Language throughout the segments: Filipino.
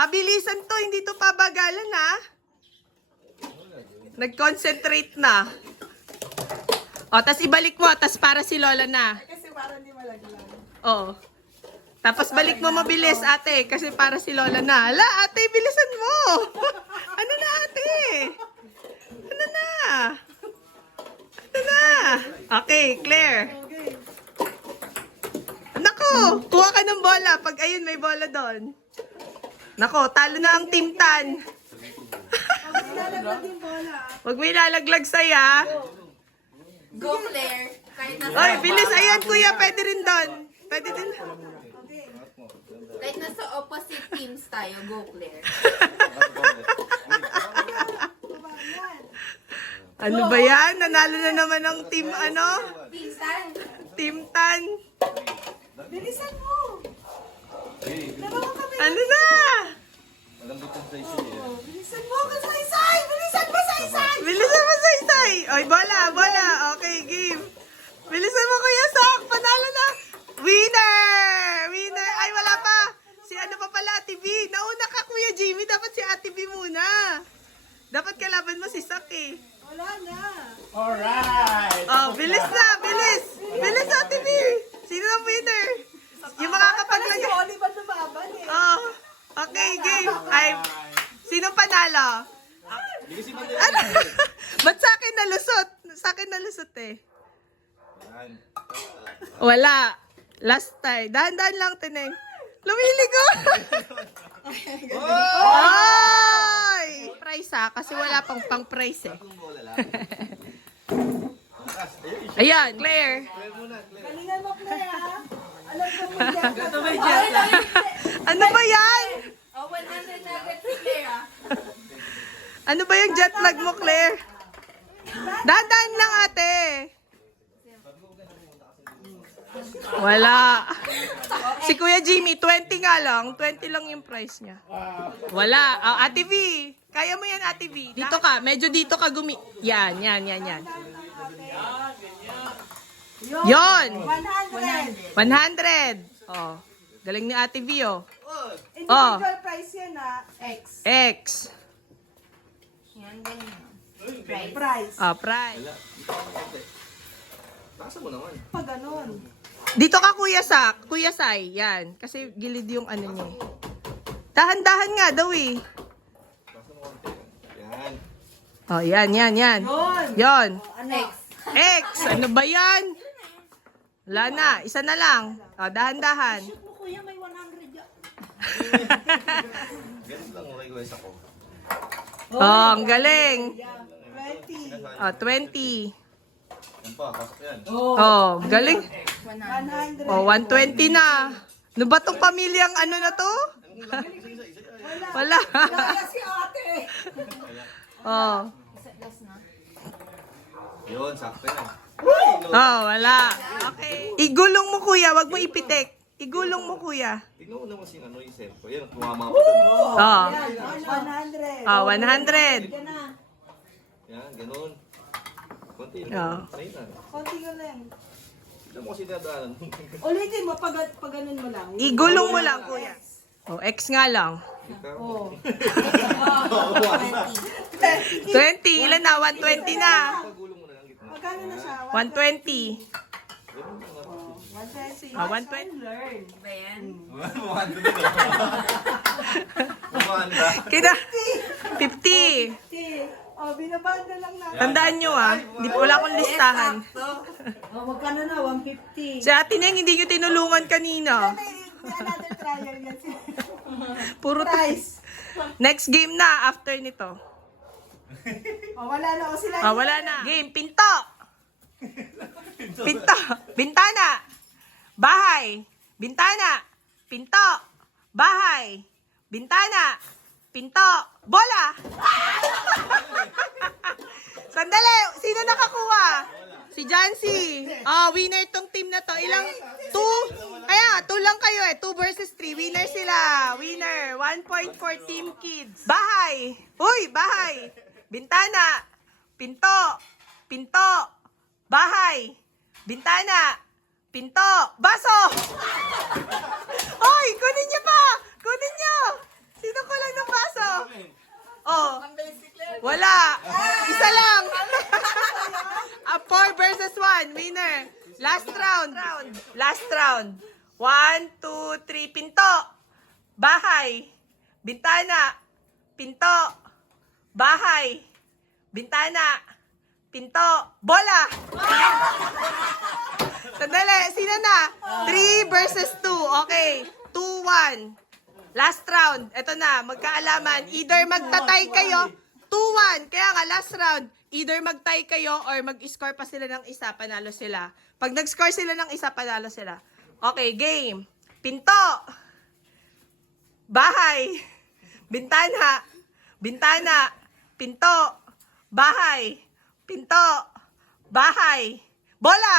Pabilisan to, hindi to pabagalan ha. Nag-concentrate na. O, tas ibalik mo, tas para si Lola na. Kasi parang di malaglag. Oo. Tapos balik mo mabilis, ate, kasi para si Lola na. Hala, ate, bilisan mo. Ano na, ate? Ano na? Ano na? Okay, Claire. Okay. Nako, kuha ka ng bola. Pag ayun, may bola doon. Nako, talo na ang Team Tan. Lalaglag yung bola. Huwag may lalaglag saya. Go, Claire. Kahit nasa, Oy, bilis. Ayan, kuya. Pwede rin doon. Pwede din. kahit nasa opposite teams tayo, go, Claire. Ano ba yan? Nanalo na naman ang team, ano? Pinsan. Team Tan. Bilisan mo. Dalawa kami. Ano na? Bilisan mo, kasaysay! Bilisan mo, saysay! Bilisan mo, Saysay. Oy, bola, bola. Okay, game. Bilisan mo, Kuya Sok. Panalo na. Winner! Winner! Ay, wala pa. Si ano pa pala, Ate B. Nauna ka, Kuya Jimmy. Dapat si Ate B muna. Dapat kalaban mo si Sok eh. Wala na. Alright! Oh, bilis na, bilis. Bilis, Ate B. Sino ang winner? Yung Kasi makakapaglagay. Oliver lumaban eh. Oh, okay, game. Ay, sino panalo? Ano? Ba't sa akin nalusot? Sa akin nalusot eh. Wala. Last time. Dahan-dahan lang, Tineng. Lumiligo! Ay! Price ha, kasi wala pang price eh. Ayan, Claire. Galingan mo, Claire, ha? Alam ko mo dyan. Ano ba yan? Oh, 100 na agad si Claire, ah. Ano ba yung jet lag mo, Claire? Dahan-dahan lang, ate. Wala. Si Kuya Jimmy, 20 nga lang. 20 lang yung price niya. Wala. Oh, Ate V. Kaya mo yan, Ate V. Dito ka. Medyo dito ka Yan. Yon. 100. 100. Oh. Galing ni Ate V, oh. Individual price yan, ha? X. X. Yan, ganyan. Price. Ah, price. Pag ganun. Dito ka, Kuya Sai. Yan. Kasi gilid yung ano niya. Dahan-dahan nga daw eh. Oh, yan. Yun. Yon. Ano? X. Ano ba yan? Wala na. Isa na lang. Oh, dahan-dahan. Shoot mo, kuya, may 100 yan. Oh, ang galing. 20. Oh, 20. Oh. Oh, galing. 100. Oh, 120 na. Ano ba tong pamilyang ano na to? Wala. Wala si ate. Oh. Isa last na. Yun, sakto yan. Oh, wala. Okay. Igulong mo, kuya. Wag mo ipitik. Igulong mo, kuya. Tignan mo naman si ano yung sempo. Yan, tumama pa dun. Oh. Yan, 100. Oh, 100. Yan na. Yan, ganun. Konti Oo. lang. Sa'yo na. Konti ka lang. Tignan mo kasi dadaanan. Ulitin mo, pag ganun mo lang. Igulong mo lang, kuya. Oh, X nga lang. Ikaw. Oh. 20. Ilan na? 120 na. Pagulong mo na lang gitna. Magkano na siya? 120. 120. Ah, 120. Learn. Ba yan? Bumahan doon dito. Bumahan ba? Kita. 50. Okay. Oh, binabanda lang natin. Tandaan nyo hindi po wala akong listahan. Oh, magkano na? 150. Si Ate Neng, hindi nyo tinulungan kanina. Another trial yan. Puro Price. Next game na after nito. Oh, wala na. O sila. Ah, wala na. Game, pinto. Pinto. Bintana. Bahay. Bintana. Pinto. Bahay. Bintana. Pinto. Bola. Sandali. Sino nakakuha? Si Jancy. Oh, winner tong team na to. Ilang? 2? Kaya, 2 lang kayo eh. 2 versus 3. Winner sila. Winner. 1 point for Team Kids. Bahay. Uy, bahay. Bintana. Pinto. Pinto. Bahay. Bintana. Pinto. Baso. Hoy, kunin niyo pa. Kunin niyo. Sino ko lang ng baso? Oh. Wala. Isa lang. 4 versus 1. Winner. Last round. Last round. 1, 2, 3. Pinto. Bahay. Bintana. Pinto. Bahay. Bintana. Pinto. Bola. Sandali. Sino na? 3 versus 2. Okay. 2, 1. Last round. Ito na. Magkaalaman. Either magtatay kayo. 2-1. Kaya nga, last round. Either magtay kayo or mag-score pa sila ng isa, panalo sila. Pag nag-score sila ng isa, panalo sila. Okay, game. Pinto. Bahay. Bintana. Bintana. Pinto. Bahay. Pinto. Bahay. Bola!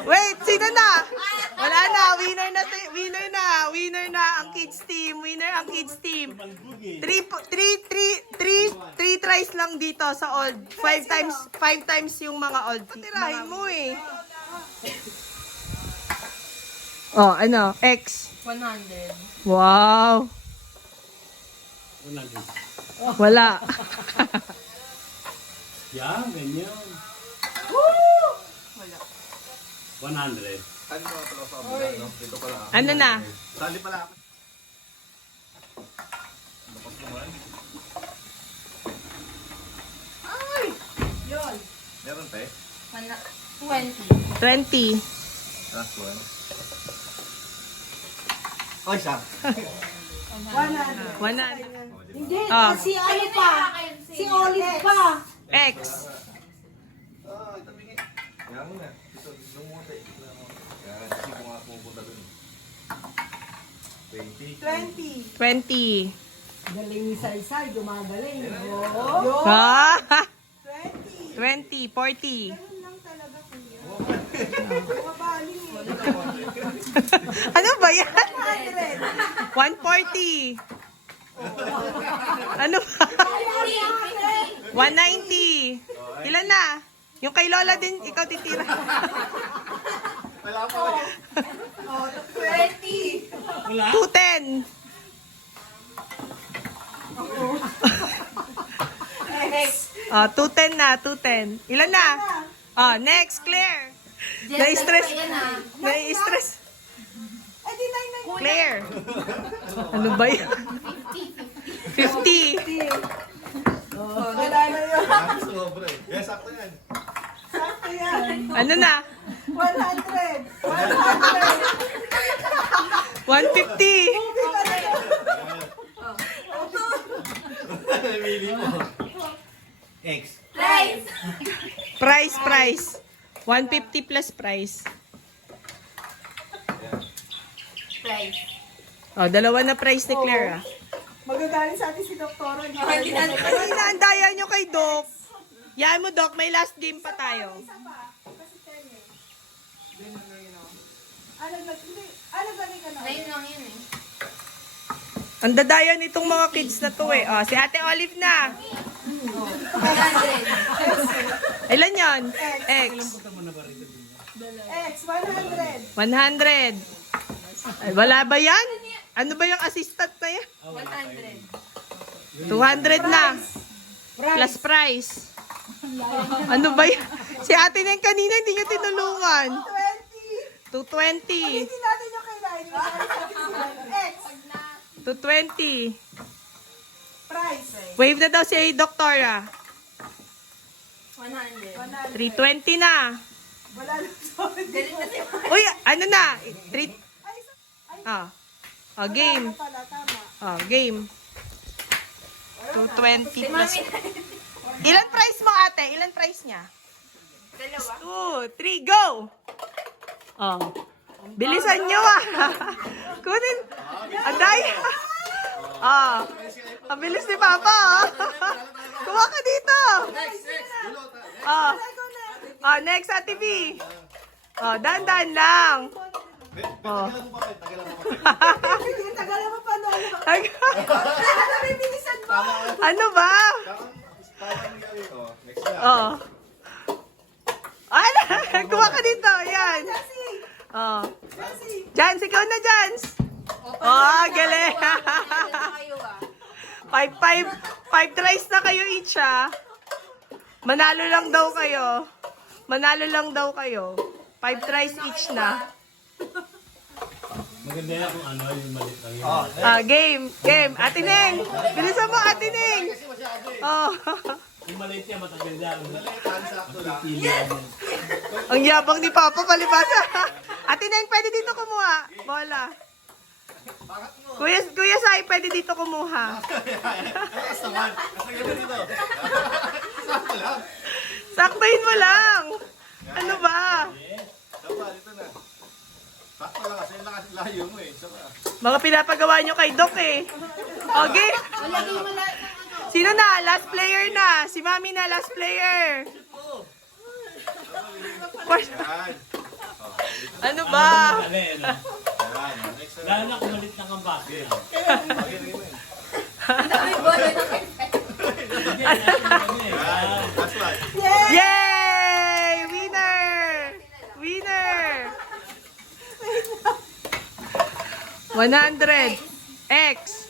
Wait, sino na? Wala na, winner na, winner na ang kids team, winner ang kids team. 3 tries lang dito sa old. 5 times yung mga old. Tirahin mo eh. Oh, ano? X. 100. Wow. Wala. Yan, ganyan. Wala. 100. Ano mo ito sa kabila, no? Dito pala. Ano na? Sali pala ako. Bukas mo nga. Yun. Meron pa eh. 20. 20. Last one. Ay, siya. 100. 100. Hindi, Ah. si ano pa. Si Olive pa. X. Ah, tabi nga. Yan mo na. Dito, lumuti. Yan, kasi kung nga pupunta dun. 20. 20. 20. Galing ni Saysay, gumagaling. Oo. Ah, 20. 20. 40. Ganun lang talaga kuya. Bumabaling eh. Ano ba yan? 100. 140. Ano ba? 190. Ilan na? Yung kay Lola din, ikaw titira. Wala pa ulit. 20. 210. Oh, 210 na, 210. Ilan na? Oh, next, Claire. Na-stress. Na-stress. Eh, di 990. Claire. Ano ba yan? 50. Wala na yun. Ah, sobra eh. Yan, sakto yan. Sakto yan. Ano na? 100. 150. Namili mo. X. Price. Price. 150 plus price. Price. Oh, dalawa na price ni Claire, ah. Magagaling sa atin si Doktora. Kanina, ang daya nyo kay Doc. Yan mo, Doc. May last game pa tayo. Ano galing ka na? Rain lang yun eh. Ang dadaya nitong mga kids na to, eh. Oh, si Ate Olive na. 100. Ilan yon? X. X, 100. 100. Ay, wala ba yan? Ano ba yung assistant na yan? 100. 200 na. Plus price. Ano ba yan? Si ate na yung kanina, hindi nyo tinulungan. 20. 220. Hindi natin yung kailangan. X, 220. price. Wave na daw si Doktora. 100. 320 na. Wala na. Sorry. Uy, ano na? 3... Ay, Ah. Oh, game. wala pala, tama. Oh, game. 220 plus... Ilan price mo, ate? Ilan price niya? Dalawa. 2, 3, go! Oh. Bilisan nyo, ah. Kunin. Aday. Ah. Ang bilis ni Papa, ah. Kuha ka dito. Ah. Ah, next, Ate B. Oh, dandan lang. Oh. Sige, tagal mo pa doon. Ay, Ano, bibilisan mo? ano ba? Next na. Oh. Ano? Kuha ka dito. Yan. Kasi, Oh. kasi. Jans, ikaw na, Jans. Oh, galing. Kayo ah. 5 tries na kayo each, ha? Manalo lang daw kayo. Manalo lang daw kayo. 5 tries each na. Maganda yan kung ano yung malit lang yun. Game. Ate Neng. Bilisan mo, Ate Neng. Oh. Yung maliit niya, matagal yan. Ang yabang ni Papa, palibasa. Ate Neng, pwede dito kumuha. Bola. Kuya Sai, pwede dito kumuha. Saktuhin mo lang. Ano ba? Sapa, dito na. Sakto lang kasi layo mo eh. Sapa. Mga pinapagawa nyo kay Doc eh. Okay? Sino na? Last player na. Si Mami na, last player. Yan. Ano ba? Dali, ano? Yan. Next na. Lalo na kung malit lang ang base. Okay, okay. Yan. Last one. Yay! Winner! Winner! 100. X.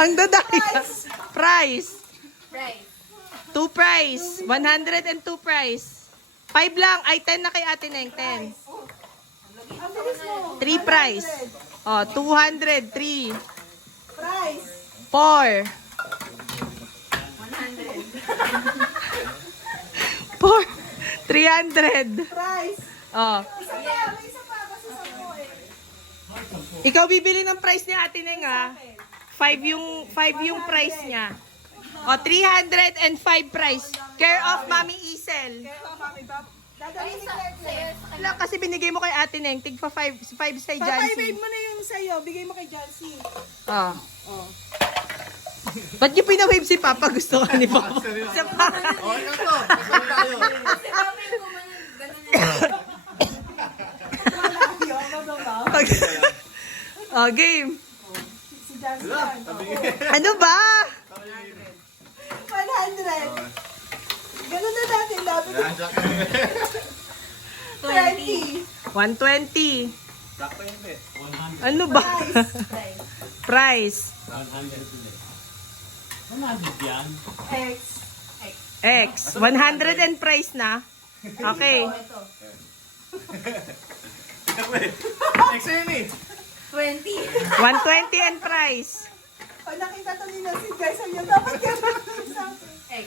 Ang dadaya. Price. Right. 2 price. 102 price. 5 lang. Ay, 10 na kay Ate Neng. 10. Ang bilis mo. 3 price. Oh, 200. 3. Price. 4. 4. 300. Price. Oh. Isa pa. May isa pa. Kasi 10 eh. Ikaw bibili ng price ni Ate Neng, ha? 5 yung price niya. O, 305 price. Care of Mami Isel. Kaya mami, dadalhin ni Claire. Wala, kasi binigay mo kay Ate Neng. Tig pa 5 sa Papay-wave Jancy. mo na yung sa'yo. Bigay mo kay Jancy. Oh. Ba't yung pinawave si Papa? Gusto ka ni Papa. Si Papa. Okay lang to. Next tayo. Kasi mami ko man ganun na. Wala. Ayaw mo ba? Oh, game. Si Jancy yan. Ano ba? 100. Ganun na natin. Dapat Yan, sakto. 20. 120. Sakto yun eh. 100. Ano ba? Price. 100 ulit. 100 yan. X. X. 100 and price na. Okay. Ito. Next na yun eh. 20. 120 and price. Pag nakita to ni Nancy, guys, ayun, dapat gano'n sa akin. X.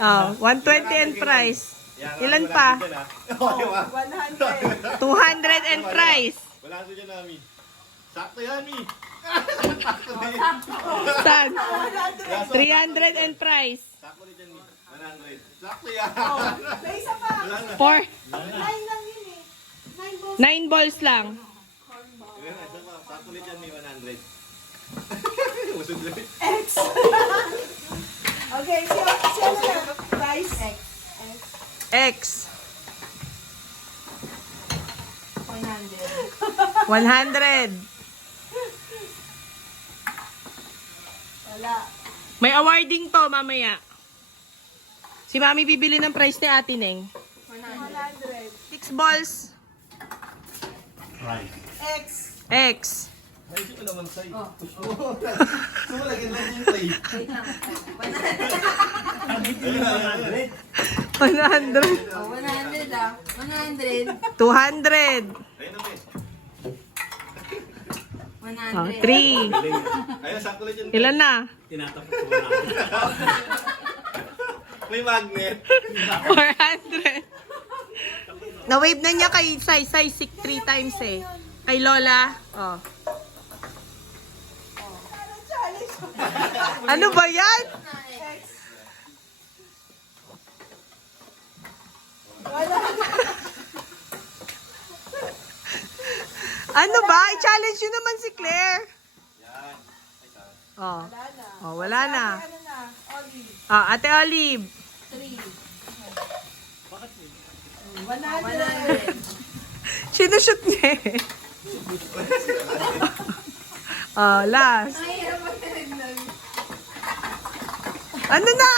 Oh, 120 and price. Ilan pa? Okay ba? 100. 200 and price. Wala ko dyan, Ami. Sakto yan, Mi. Saan? 100. 300 and price. Sakto rin dyan, Mi. 100. Sakto yan. May isa pa. 4. 9 lang yun eh. 9 balls. 9 balls lang. Sakto rin dyan, Mi. 100. Usod rin. X. Okay, si ano na? Price. X. X. 100. 100. Wala. May awarding to mamaya. Si Mami bibili ng price ni Ate Neng. 100. 100. 6 balls. Right. X. X. Naisip ko naman sa'yo. So, lagyan lang yung sa'yo. Wait lang. 100. 100. 100 ah. 100. 200. Ayun na, Mi. 100. 3. Ayun, sakto rin dyan. Ilan na? Tinatapos ko natin. May magnet. 400. Na-wave na niya kay Sai 3 times eh. Kay Lola. Oh. Challenge. Ano ba yan? X. Wala. Ano ba? I-challenge yun naman si Claire. Yan. Oh. Wala na. Oh, wala na. Ano na? Olive. Oh, Ate Olive. 3. 100. 100. Sinushoot niya eh. Oh, last. Ay, hirap magtinagnan. Ano na?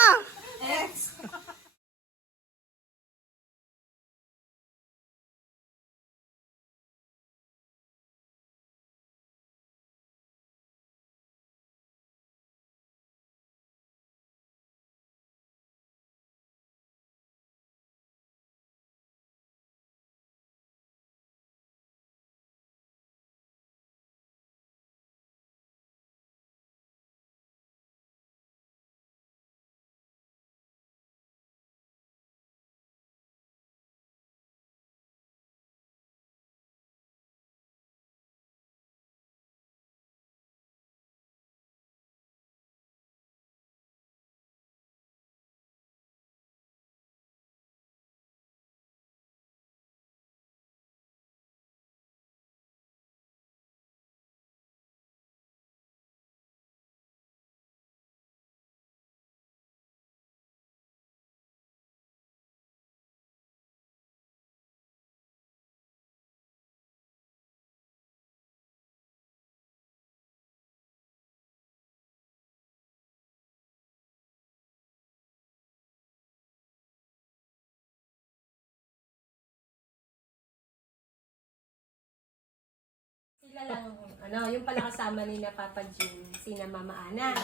na lang, yung pala kasama ni na Papa Jim, sina Mama Ana.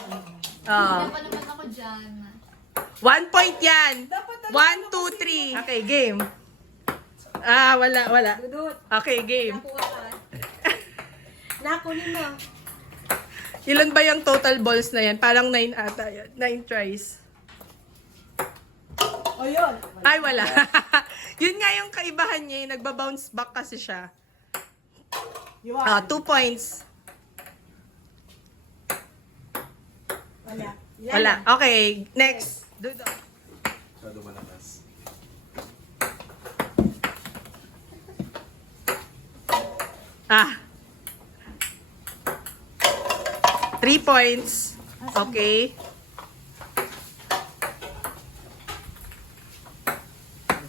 Oh. Hindi pa naman ako dyan. 1 point yan. 1, 2, 3. Okay, game. Wala. Dudut, Okay, game. nakuha ka. Nakunin mo. Ilan ba yung total balls na yan? Parang 9 ata yan. 9 tries. O yun. Ay, wala. Yun nga yung kaibahan niya. Yung nagba-bounce back kasi siya. 2 points. Wala. Yan Wala. na. Okay, next. Dudo. Masyado malakas. Ah. 3 points. Okay.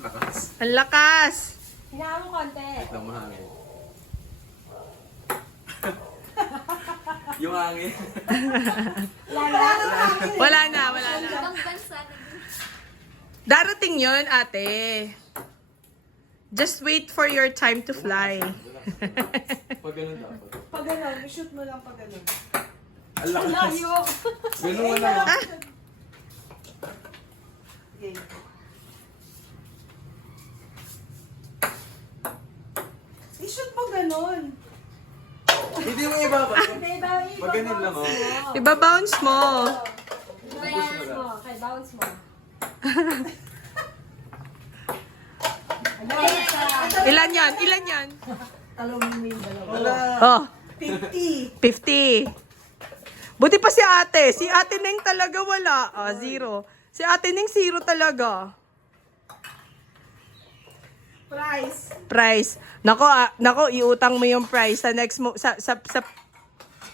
Lakas. Ang lakas. Hinaan mo konti. Lang mahangin. Yung hangin. Wala na. Ibang bansa na din. Darating yun, ate. Just wait for your time to fly. Pag ganun dapat. Pag gano'n, shoot mo lang pag gano'n. Ang lakas. Layo. Ganun wala. Okay. I-shoot mo gano'n. Hindi mo iba ba? Hindi ba? Pag ganun lang, oh. Iba-bounce mo. Bounce mo. Okay, bounce mo. Ano? Ilan yan? Talong mo yung dalawa. Wala. Oh, 50. 50. Buti pa si ate. Si ate Neng talaga wala. 0. Si ate Neng 0 talaga. Price. Nako, iutang mo yung price sa next mo sa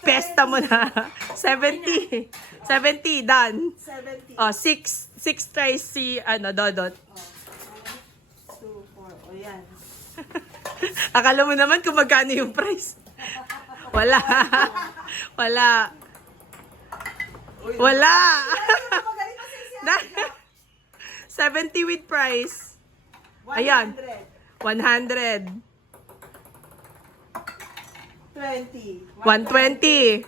pesta mo na. 70. 70 done. 70. Oh, 6 tries si Dodot. 2, 4. O yan. Akala mo naman kung magkano yung price. Wala. Wala. Wala. Magaling kasi siya. 70 with price. Ayan. 100. 20. 120.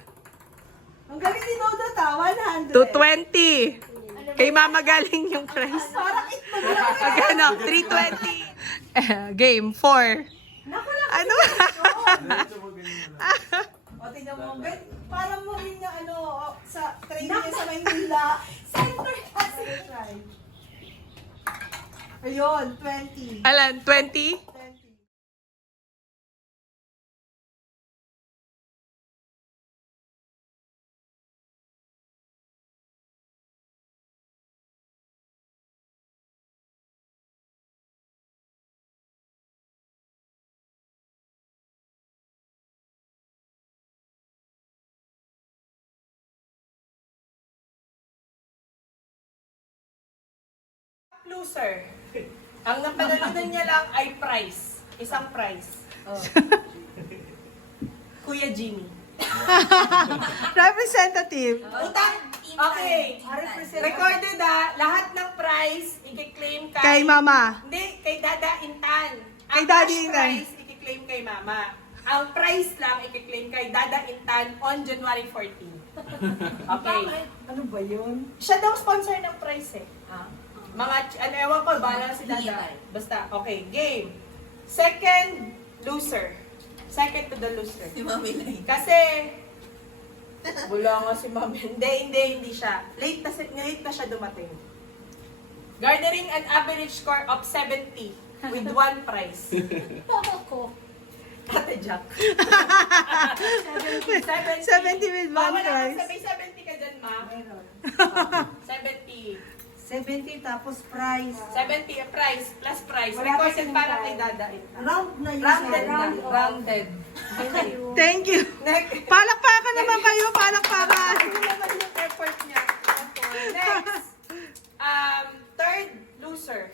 Ang galing ni Dodot 100. 220. Kay mama galing yung price. Parang itlog lang. Magkano? 320. Game 4. Naku lang. Ano? O, tingnan mo. Parang mo rin na sa training niya sa Maynila. Center kasi. Ayun, 20. Alan, 20? 20. Loser. Ang napanalunan niya lang ay prize. Isang prize. Kuya Jimmy. Representative. Utang. Okay. Recorded lahat ng prize i-claim kay Mama. Hindi, kay Dada Intan. Kay Ang Daddy cash Intan. prize i-claim kay Mama. Ang prize lang i-claim kay Dada Intan on January 14. Okay. Ano ba yun? Siya daw sponsor ng prize eh. Mga, ewan ko, bahala na si Dada. Basta, okay, game. Second loser. Second to the loser. Si Mami Lai. Kasi, wala nga si Mami. Hindi siya. Late na siya dumating. Garnering an average score of 70 with 1 prize. Ako. Ate Jack. 70 with one Bawal prize. naman, may 70 ka dyan, ma. Meron. 70. 70 tapos price. 70 price plus price. Wala pa Recorded siyang para price. kay Dada. Round na yun. Rounded na. Round. Rounded. Thank you. Thank you. Next. Palakpakan naman kayo. Palakpakan. Ano naman yung effort niya. Next. Third loser.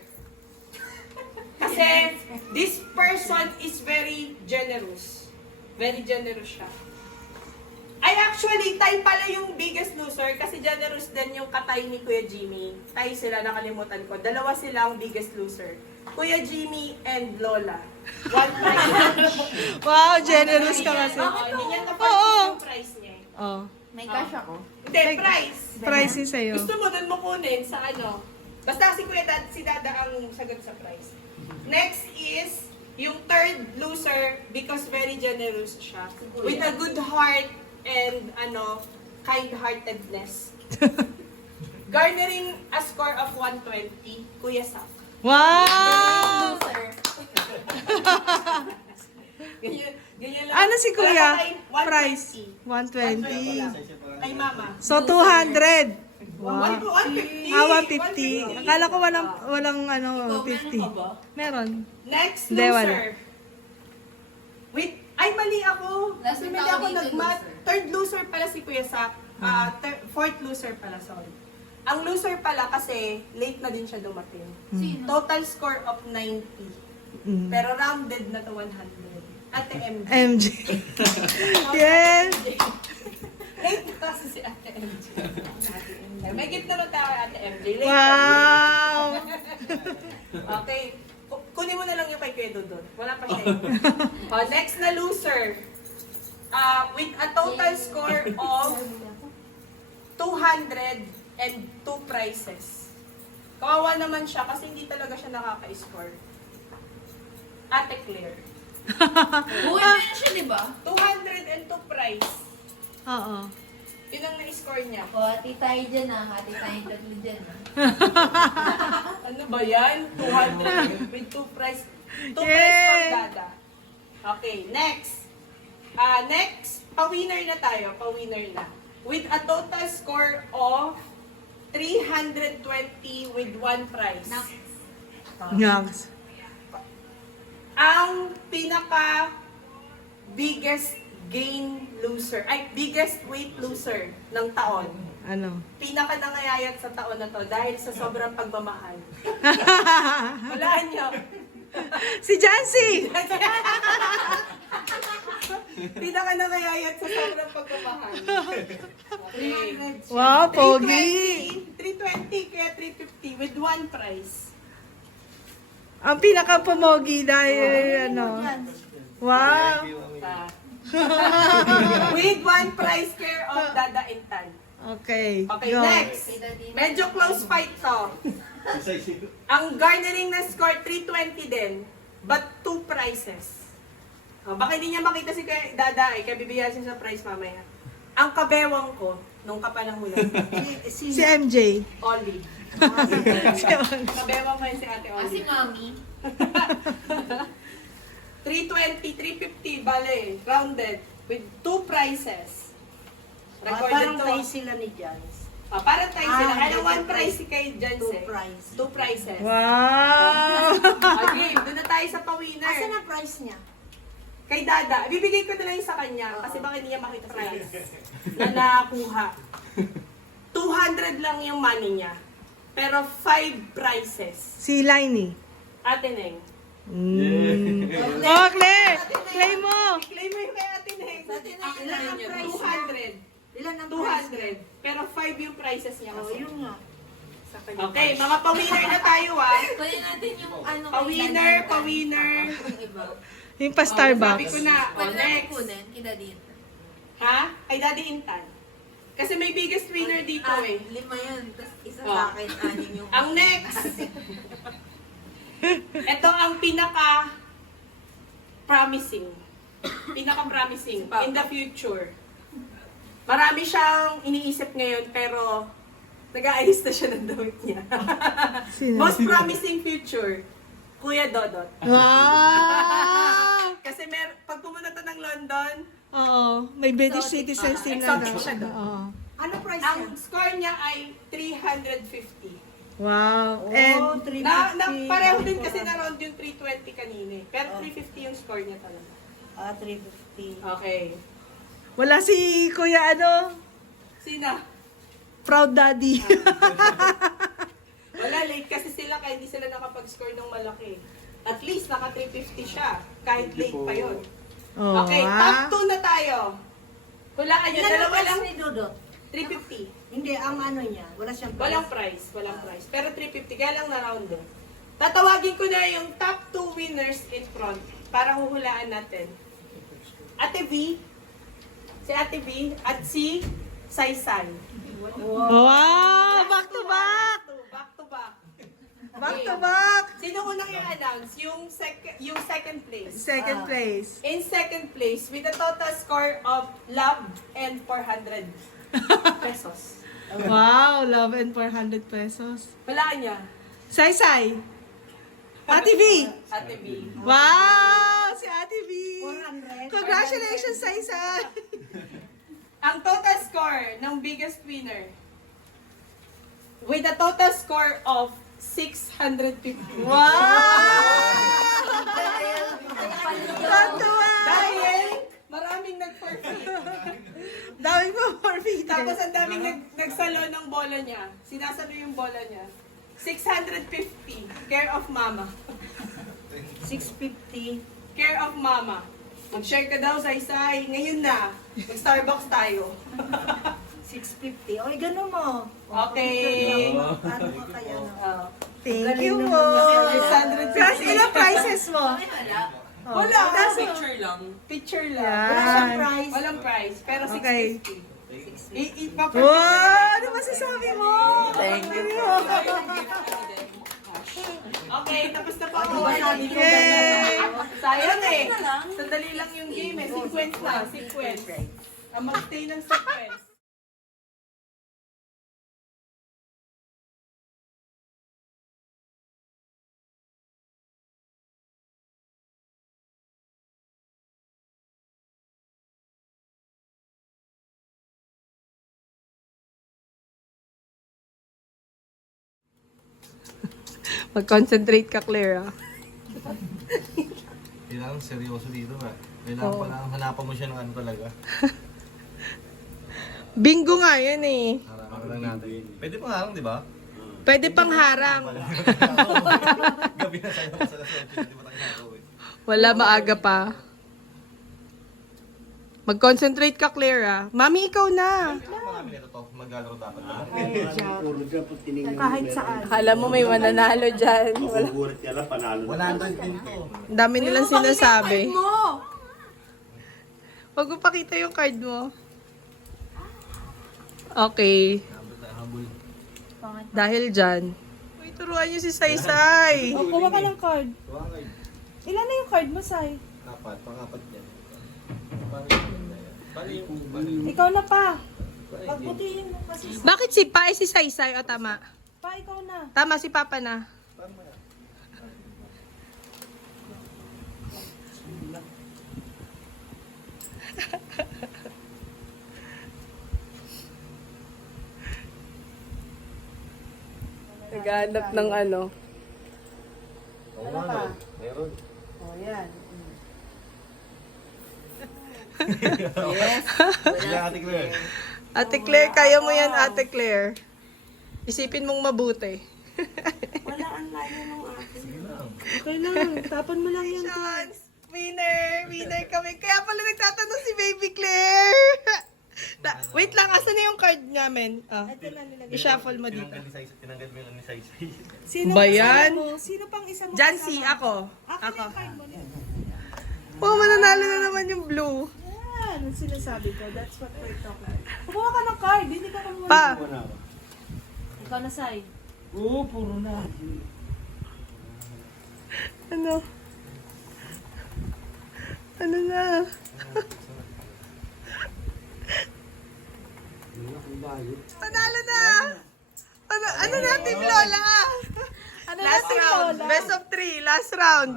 Kasi this person is very generous. Very generous siya. I actually Actually, tayo pala yung biggest loser kasi generous din yung katay ni Kuya Jimmy. Tayo sila, nakalimutan ko. Dalawa silang biggest loser. Kuya Jimmy and Lola. One prize. Wow, generous ka kasi. Hindi niya Oo. na-purchase yung price niya. Oh, May cash ako. Hindi, price. price yun sa'yo. Gusto mo doon mo kunin sa ano? Basta si Kuya Dad, si Dada ang sagot sa price. Next is yung third loser because very generous siya. With a good heart and kind-heartedness. Garnering a score of 120, Kuya Sak. Wow! Loser. Ganyan lang. Ano si Kuya? Wala pa tayo, Price? 120 lang. 120. Kay Mama. So, 200. Wow. 150. 150. Akala ko walang 50. Meron. Next Hindi, loser. wala. Wait, ay mali ako. Last Kasi week mali ako ako dito, nag-math. loser. Third loser pala si Kuya Sak. Fourth loser pala, sorry. Ang loser pala kasi late na din siya dumating. Sino? Total score of 90. Mm. Pero rounded na to 100. Ate MJ. MJ. Yes. Late na kasi si Ate MJ. May gift naman tayo kay Ate MJ. Late na. Wow. Okay. Kunin mo na lang yung kay Kuya Dodon. Wala pa siya. Next na loser. With a total score of 202 prizes. Kawawa naman siya kasi hindi talaga siya nakaka-score. Ate Claire. Uy, na siya, di ba? 202 prize. Oo. Yun ang na-score niya. O, hati tayo dyan ah. Hati tayong tatlo dyan ah. Ano ba yan? 200 with 2 prize. 2 prize Yay! for Dada. Okay, next. Next, pa-winner na tayo. Pa-winner na. With a total score of 320 with 1 prize. Yucks. Ang pinaka biggest biggest weight loser ng taon. Ano? Pinaka nangayayat sa taon na to dahil sa sobrang pagmamahal. Walaan niyo. Si Jancy! Pinaka nangayayat sa sobrang pagmamahal. Okay. Wow, pogi! 320 kaya 350 with 1 prize. Ang pinaka-pumogi dahil Wow! With 1 prize care of Dada Intan. Okay, Okay, go. next. Medyo close fight to. Ang garnering na score 320 din, but 2 prizes. Baka hindi niya makita si Dada kaya bibigyan siya sa prize mamaya. Ang kabewang ko, nung kapanahunan, Si MJ. Ollie. Kabewang ko yun si Ate Ah, si Ollie. Mami. 320, 350, bale, rounded, with 2 prizes. Recorded Parang to. tayo sila ni Jans. Parang tayo sila. Ah, Kaya 1 two prize si kay Jans 2 eh. prize. 2 prizes. Wow! Okay, doon na tayo sa pa-winner. Asa na price niya? Kay Dada, bibigay ko na lang yung sa kanya kasi baka hindi niya makita prize na nakuha. 200 lang yung money niya. Pero 5 prizes. Si Liney. Ate Neng. Mm. Oh, Claire! Claim mo! Claim mo yung kay Ate Neng. Ilan ang price niya? 200. Ilan ang price niya? 200. Pero 5 yung prizes niya Oh, kasi. yun nga. Okay, mga pa-winner na tayo Kunin natin yung ano. Pa-winner, pa-winner. Yung iba. Yung pa Sabi Starbucks. ko na. Pwede natin Next. kunin. Kita din. Ha? Kay Daddy Intan. Kasi may biggest winner dito eh. 5 yun. Tapos isa Oh. sa akin, 6 yung... Ang next. Ito ang pinaka promising. Pinaka promising in the future. Marami siyang iniisip ngayon pero nag-aayos na siya ng damit niya. Sino? Most promising future. Kuya Dodot. Wow! Kasi pag pumunta to ng London, Oo, may British citizens din na. exotic siya doon. Oo. Ano price ang niya? score niya ay 350. Wow. Oh, And 350. Pareho din kasi na round yung 320 kanina. Pero 350 yung score niya talaga. 350. Okay. wala si Kuya Sino? Proud Daddy. Wala, late kasi sila kaya hindi sila nakapag-score ng malaki. At least naka 350 siya. Kahit late pa yon. Oh, Okay, ah. top 2 na tayo. Hulaan nyo, Ilan ang dalawa price lang. ni Dudot? 350. Hindi, ang ano niya. Wala siyang price. Walang price, walang price. Pero 350, kaya lang na-round doon. Tatawagin ko na yung top 2 winners in front para huhulaan natin. Ate V, si Ate V, at si Saysay. Wow! Back to back! Back to back. Back to back! Sino unang i-announce? Yung second place. Second place. In second place, with a total score of love and 400 pesos. Wow! Love and 400 pesos. Hulaan niya, Say! Ate V! Ate V. Wow! Si Ate V! 400. Congratulations, Say! Ang total score ng biggest winner with a total score of 650. Wow! Tatuwa! Dahil maraming nag-forfeit. Dami mo forfeit. Tapos ang daming nagsalo ng bola niya. Sinasalo yung bola niya. 650. Care of mama. 650. Care of mama. Mag-share ka daw, Saysay. Ngayon na. Mag-Starbucks tayo. 650. Oy, gano'n mo. Okay. Ano ka kaya na? Thank Galing you naman mo. niya. 650. Tapos ilang prizes mo? Wala. Wala. Picture lang. Picture lang. Yan. Wala siyang price. Walang price. Pero Okay. 650. Wow! Ano masasabi mo? Thank you. Okay, tapos na po ako. Yay! Sayang eh. Sandali lang yung game eh. Sequence na. Sequence. Ang mag-stay ng sequence. Mag-concentrate ka, Claire, ah. Kailangan seryoso dito ba? Kailangan pala hanapan mo siya ng ano talaga. Bingo nga yan eh. Harapan lang natin. Pwede pa harang, di ba? Pwede pang harang. Gabi na tayo sa alas 8, di ba tayo nakauwi? Wala, maaga pa. Mag-concentrate ka, Claire, ah. Mami, ikaw na. Marami nito to, maglalaro dapat. Kahit saan. Akala mo may mananalo dyan. Wala. Gugulat niya lang, panalo. 100 din to. Ang dami nilang sinasabi. Mo! Huwag mo pakita yung card mo. Okay. Habol. Dahil dyan. Uy, turuan niyo si Saysay. O, kuha ka ng card. Tuwangay. Ilan na yung card mo, Sai? Apat, pang-apat yan. Bali yung Ikaw na pa. Pagbutihin mo kasi. Bakit si Pa ay si Saysay? O tama. Pa, ikaw na. Tama, si Papa na. Naghanap ng ano. Ano pa? Meron. O, yan. Sila Ate Claire. Ate Claire, kaya mo yan, Ate Claire. Isipin mong mabuti. Wala ang layo ng akin. Sige lang. Okay lang. Tapon mo lang yan. Chance! Winner! Winner kami. Kaya pala nagtatanong si Baby Claire. Wait lang, asan na yung card namin? Ah, Ito lang nilagay. i-shuffle mo dito. Tinanggal mo yung ni Saysay. Sino Ba ang yan? kasama mo? Sino pang isa mo? Jancy, kasama? ako. Ako. Ako. Yung card mo. Oh, mananalo na naman yung blue. Yan. Ang sinasabi ko. That's what we're talking. Kumuha ka ng card. Hindi ka kumuha. Pa, Ikaw na, Sai. Oo, puro na. ano? Ano na? Panalo na! Ano na, Team Lola? Ano na, Last Team round. Lola? Best of 3, last round.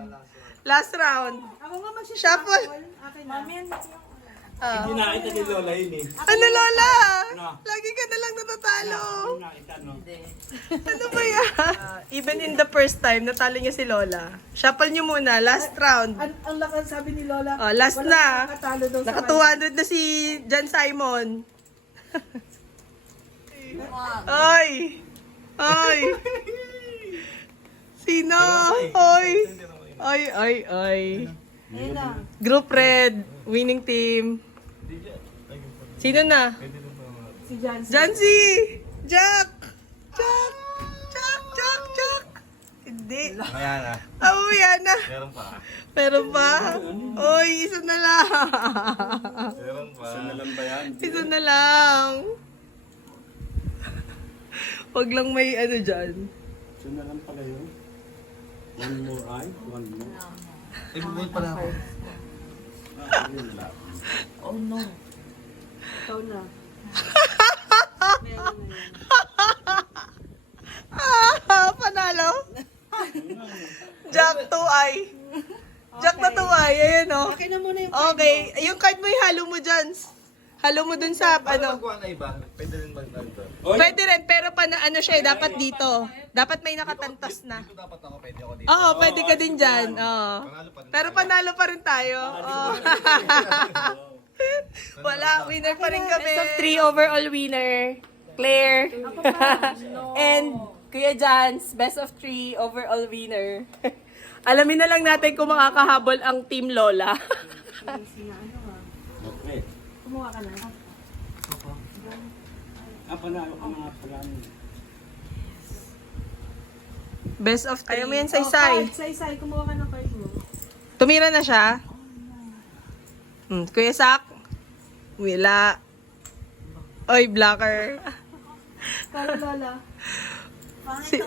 Last round. Ako nga Shuffle. Akin na. Mami, Ah. Hindi nakita ni Lola yun eh. Ano, Lola? Ano? Lagi ka na lang natatalo. Hindi nakita, no? Ano ba yan? Even in the first time, natalo niya si Lola. Shuffle niyo muna, last round. ang lakas sabi ni Lola. Oh, last wala na. nang nakatalo daw sa Naka kanya. 200 na si John Simon. Ay! Ay! Sino? Ay! Ay, ay, ay. Ayun na. Group Red, winning team. Sino na? Pwede na ba? Si Jancy. Jancy! Jack! Jack! Jack! Jack! Jack! Hindi. Kaya na. Oh, yan na. Meron pa. Meron pa? Oy, isa na lang. Meron pa. Isa na lang ba yan? Isa na lang. Huwag lang may ano dyan. Isa na lang pala yun. One more eye, one more. Ibubul pala ako. Yun lang. Ikaw na. Panalo. Jack 2-eye. Jack na 2-eye. Ayan o. Akin na muna yung Okay. Yung card mo, halo mo dyan. Halo mo dun sa Paano ano. magawa na iba? Pwede rin mag-ano. Pwede rin, pero ano siya, dapat dito. Dapat may nakatantas na. Dito dapat ako, pwede ako dito. Oo, pwede ka din dyan. Oo. Panalo pa rin Pero tayo. panalo pa rin tayo. Oo. Wala, winner pa rin kami. Best of 3 overall winner. Claire. And Kuya Jans, best of 3 overall winner. Alamin na lang natin kung makakahabol ang Team Lola. Okay. Kumuha ka na. Panalo ka nga pala. Best of 3. Ayaw mo yan, Say. Saysay. Say, kumuha ka ng card mo. Tumira na siya. Kuya Sak. Wila. Oy, blocker. Card Lola. Si,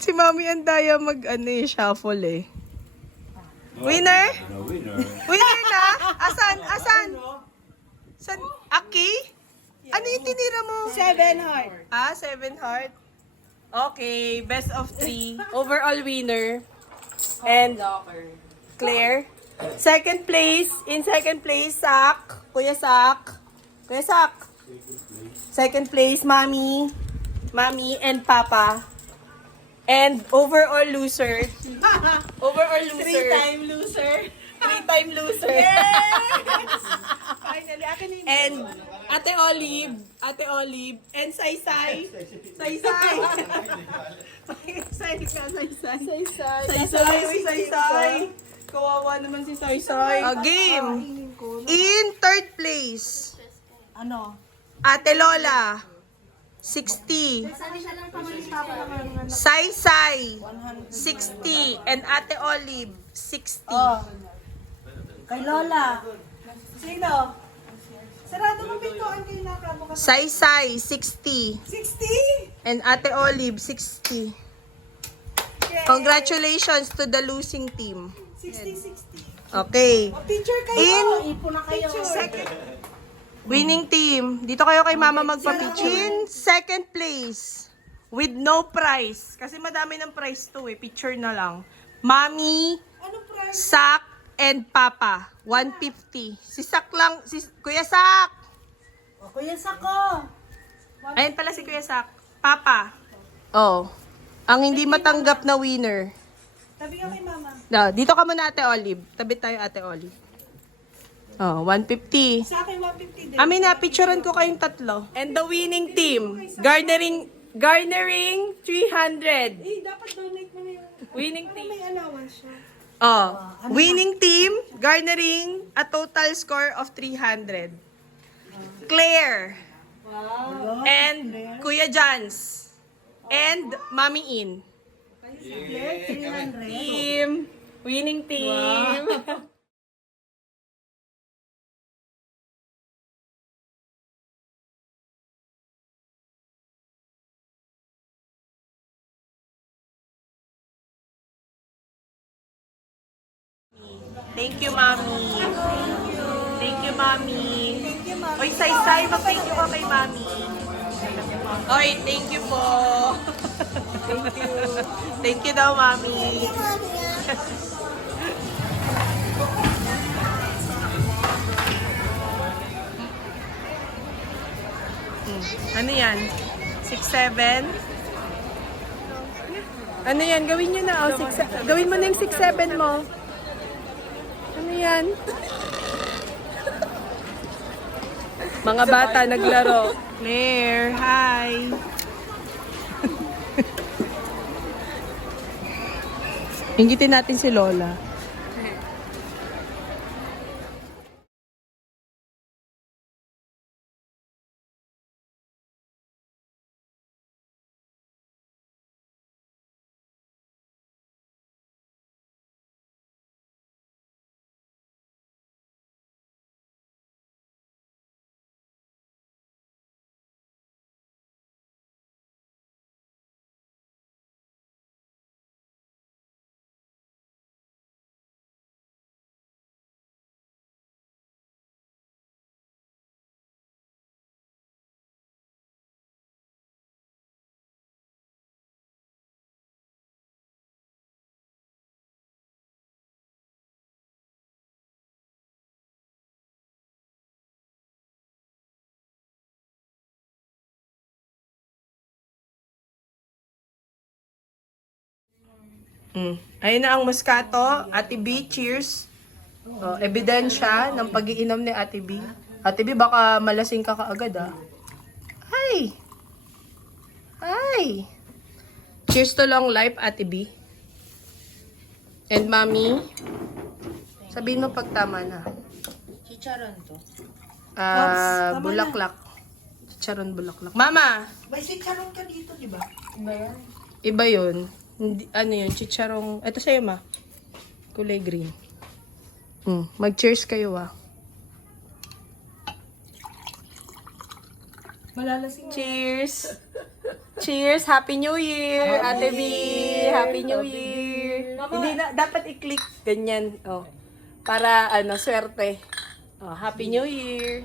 si Mami ang daya shuffle eh. Winner? The winner. Winner na? Asan? San? Aki? Ano yung tinira mo? 7 heart. 7 heart. Okay, best of 3. Overall winner. And Claire. Second place, Sak. Kuya Sak. Second place, Mami, and Papa. And overall loser. Three-time loser. Three-time loser. Finally, akin na yung... And Ate Olive, and Saysay. Saysay ka, Saysay. Kawawa naman si Saysay. Game. In third place, Ano? Ate Lola, 60. Saysay, 60. And Ate Olive, 60. Kay Lola. Sino? Sarado mo pintuan kayo nakabukas. Saysay, 60. 60? And Ate Olive, 60. Congratulations to the losing team. 60. Okay. Picture kayo. Ipo na kayo. Second. Winning team. Dito kayo kay Mama magpa-picture. In second place, with no prize. Kasi madami ng prize to eh. Picture na lang. Mami, Anong price? Sak, and Papa. 150. Si Sak lang. Kuya Sak. O, Kuya Sako. Ayan pala si Kuya Sak. Papa. Oh. Ang hindi matanggap na winner. Tabi ka kay Mama. Dito ka muna, Ate Olive. Tabi tayo, Ate Olive. Oh, 150. Sa akin 150 din. Amin na, picturean ko kayong tatlo. And the winning team, garnering 300. Dapat donate mo na yung... Winning Para team. may allowance siya. Oh, winning team, garnering a total score of 300. Claire. Wow. And Kuya Jans. And Mami In. Claire, 300. Team. Winning team. Thank you, Mami. Thank you, Mami. Oy, Saysay, mag-thank you ka kay Mami. Oy, thank you po. Thank you. Thank you daw, Mami. Ano yan? 6-7? Ano yan? Gawin nyo na. Oh, gawin mo na yung 6-7 mo. Ano yan? Mga bata naglaro. Claire, hi! Hingitin natin si Lola. Ayun na ang Moscato. Ate B, cheers. Oh, ebidensya ng pag-iinom ni Ate B. Ate B, baka malasing ka kaagad ah. Ay! Ay! Cheers to long life, Ate B. And Mami, sabihin mo pag tama na. Chicharon to. Bulaklak. Chicharon bulaklak. Mama! May chicharon ka dito, di ba? Iba yun. Hindi, ano yun? Chicharong... Ito sa'yo, ma. Kulay green. Mag-cheers kayo, ah. Malalasing. Cheers! Cheers! Happy New Year! Ate B! Happy New Year! Hindi na, dapat i-click ganyan. Oh. Para, ano, swerte. Oh, Happy New Year!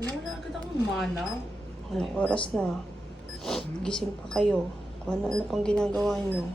Ano na agad akong manaw? Anong oras na? Gising pa kayo. Kung ano-ano pang ginagawa nyo.